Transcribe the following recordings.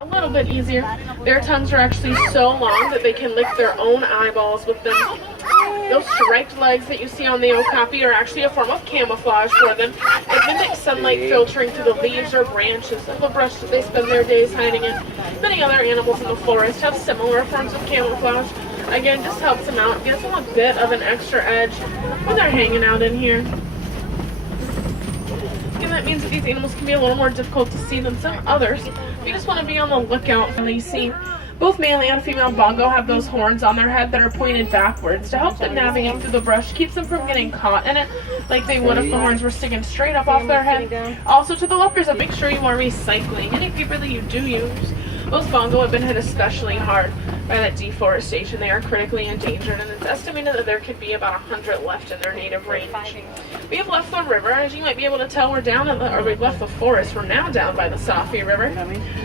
A little bit easier. Their tongues are actually so long that they can lick their own eyeballs with them. Those striped legs that you see on the okapi are actually a form of camouflage for them. It mimics sunlight filtering through the leaves or branches of the brush that they spend their days hiding in. Many other animals in the forest have similar forms of camouflage. Again, just helps them out, gives them a bit of an extra edge when they're hanging out in here. And that means that these animals can be a little more difficult to see than some others. You just want to be on the lookout for these. See, both male and female bongo have those horns on their head that are pointed backwards to help them navigate through the brush, keeps them from getting caught in it like they would if the horns were sticking straight up off their head. Also, to the left, there's a make sure you are recycling any paper that you do use. Most bongo have been hit especially hard by that deforestation. They are critically endangered, and it's estimated that there could be about 100 left in their native range. We have left the river, as you might be able to tell, we've left the forest. We're now down by the Safi River.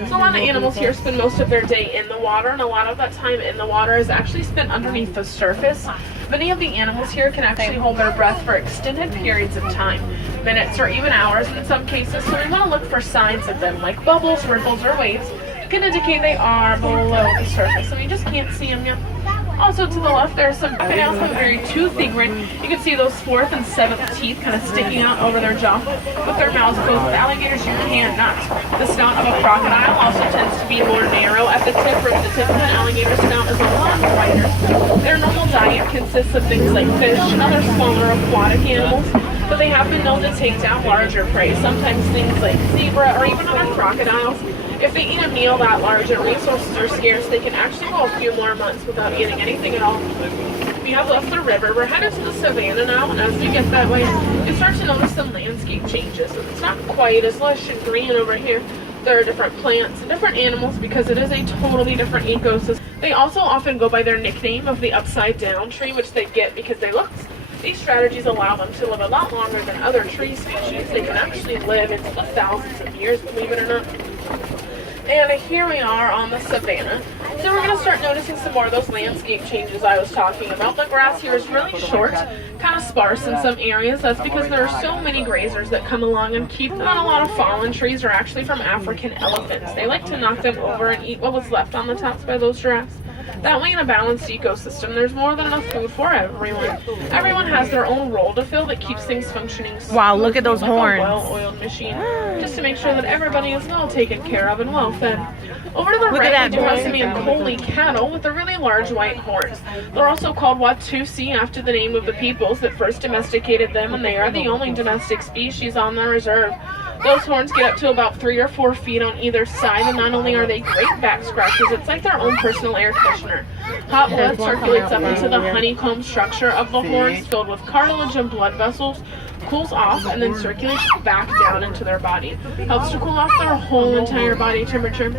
So a lot of animals here spend most of their day in the water, and a lot of that time in the water is actually spent underneath the surface. Many of the animals here can actually hold their breath for extended periods of time, minutes or even hours in some cases, so we want to look for signs of them, like bubbles, ripples, or waves, can indicate they are below the surface, so we just can't see them yet. Also to the left, there are some males have a very toothy grin. You can see those 4th and 7th teeth kind of sticking out over their jaw. With their mouths closed, with alligators you cannot. The snout of a crocodile also tends to be more narrow at the tip, whereas the tip of an alligator snout is a lot wider. Their normal diet consists of things like fish and other smaller aquatic animals, but they have been known to take down larger prey, sometimes things like zebra or even other crocodiles. If they eat a meal that large and resources are scarce, they can actually go a few more months without eating anything at all. We have left the river. We're headed to the savannah now, and as you get that way, you start to notice some landscape changes. It's not quite as lush and green over here. There are different plants and different animals because it is a totally different ecosystem. They also often go by their nickname of the upside down tree, which they get because they look. These strategies allow them to live a lot longer than other tree species. They can actually live into the thousands of years, believe it or not. And here we are on the savannah. So we're going to start noticing some more of those landscape changes I was talking about. The grass here is really short, kind of sparse in some areas. That's because there are so many grazers that come along and keep them. A lot of fallen trees are actually from African elephants. They like to knock them over and eat what was left on the tops by those giraffes. That way, in a balanced ecosystem, there's more than enough food for everyone. Everyone has their own role to fill that keeps things functioning smoothly. Wow, look at those like horns. a well-oiled machine, just to make sure that everybody is well taken care of and well fed. Over to the right, we do have some Ankoli cattle with the really large white horns. They're also called Watusi after the name of the peoples that first domesticated them, and they are the only domestic species on the reserve. Those horns get up to about 3 or 4 feet on either side, and not only are they great back scratchers, it's like their own personal air conditioner. Hot blood circulates up into the honeycomb structure of the horns, filled with cartilage and blood vessels, cools off, and then circulates back down into their body. Helps to cool off their whole entire body temperature.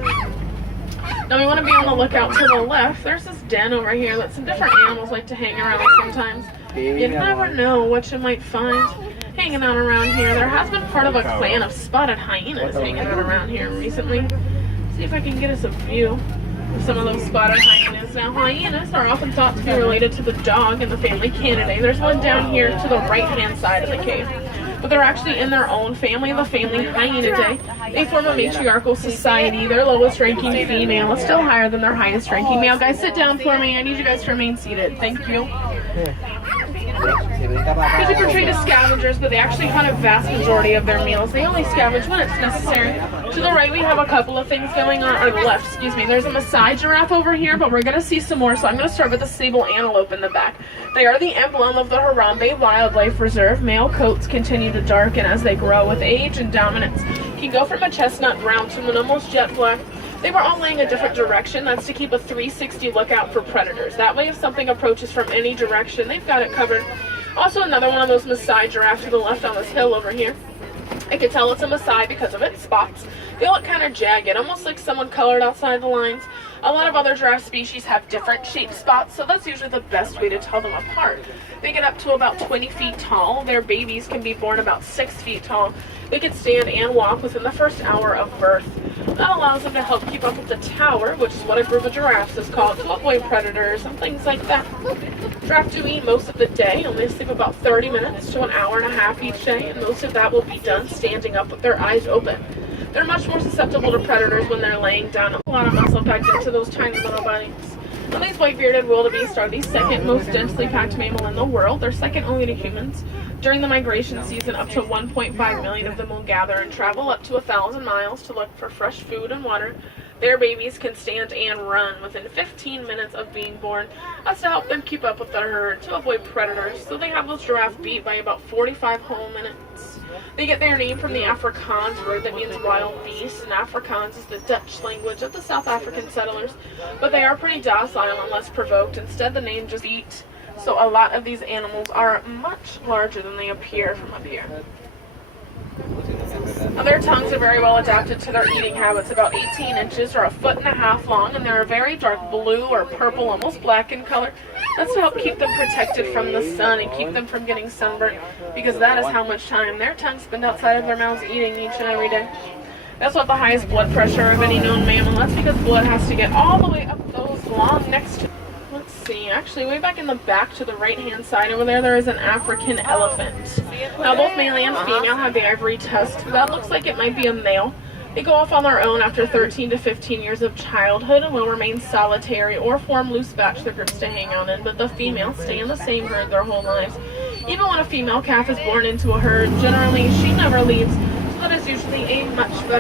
Now we want to be on the lookout to the left. There's this den over here that some different animals like to hang around sometimes. You never know what you might find hanging out around here. There has been part of a clan of spotted hyenas hanging out around here recently. See if I can get us a view of some of those spotted hyenas. Now, hyenas are often thought to be related to the dog in the family Canidae. There's one down here to the right-hand side of the cave. But they're actually in their own family, the family Hyenidae. They form a matriarchal society. Their lowest ranking female is still higher than their highest ranking male. Guys, sit down for me. I need you guys to remain seated. Thank you. Because they portrayed as scavengers, but they actually hunt a vast majority of their meals. They only scavenge when it's necessary. To the right, we have a couple of things going on, or the left, excuse me. There's a Maasai giraffe over here, but we're going to see some more, so I'm going to start with the sable antelope in the back. They are the emblem of the Harambe Wildlife Reserve. Male coats continue to darken as they grow with age and dominance. Can go from a chestnut brown to an almost jet black. They were all laying a different direction. That's to keep a 360 lookout for predators. That way, if something approaches from any direction, they've got it covered. Also, another one of those Maasai giraffes to the left on this hill over here. I can tell it's a Maasai because of its spots. They look kind of jagged, almost like someone colored outside the lines. A lot of other giraffe species have different shaped spots, so that's usually the best way to tell them apart. They get up to about 20 feet tall. Their babies can be born about 6 feet tall. They can stand and walk within the first hour of birth. That allows them to help keep up with the tower, which is what a group of giraffes is called, to avoid predators and things like that. Giraffes do eat most of the day, and they sleep about 30 minutes to an hour and a half each day, and most of that will be done standing up with their eyes open. They're much more susceptible to predators when they're laying down. A lot of muscle packed into those tiny little bodies. And these white-bearded wildebeest are the second most densely packed mammal in the world. They're second only to humans. During the migration season, up to 1.5 million of them will gather and travel up to 1,000 miles to look for fresh food and water. Their babies can stand and run within 15 minutes of being born. That's to help them keep up with the herd to avoid predators. So they have those giraffe beat by about 45 whole minutes. They get their name from the Afrikaans word that means wild beast, and Afrikaans is the Dutch language of the South African settlers. But they are pretty docile unless provoked. Instead, the name just beat. So a lot of these animals are much larger than they appear from up here. Their tongues are very well adapted to their eating habits, about 18 inches or 1.5 feet long, and they're a very dark blue or purple, almost black in color. That's to help keep them protected from the sun and keep them from getting sunburned, because that is how much time their tongues spend outside of their mouths eating each and every day. That's what the highest blood pressure of any known mammal. That's because blood has to get all the way up those long necks to. Let's see, actually way back in the back to the right hand side over there is an African elephant. Now both male and female have the ivory tusk. That looks like it might be a male. They go off on their own after 13 to 15 years of childhood and will remain solitary or form loose bachelor groups to hang out in, but the females stay in the same herd their whole lives. Even when a female calf is born into a herd, generally she never leaves, so that is usually a much better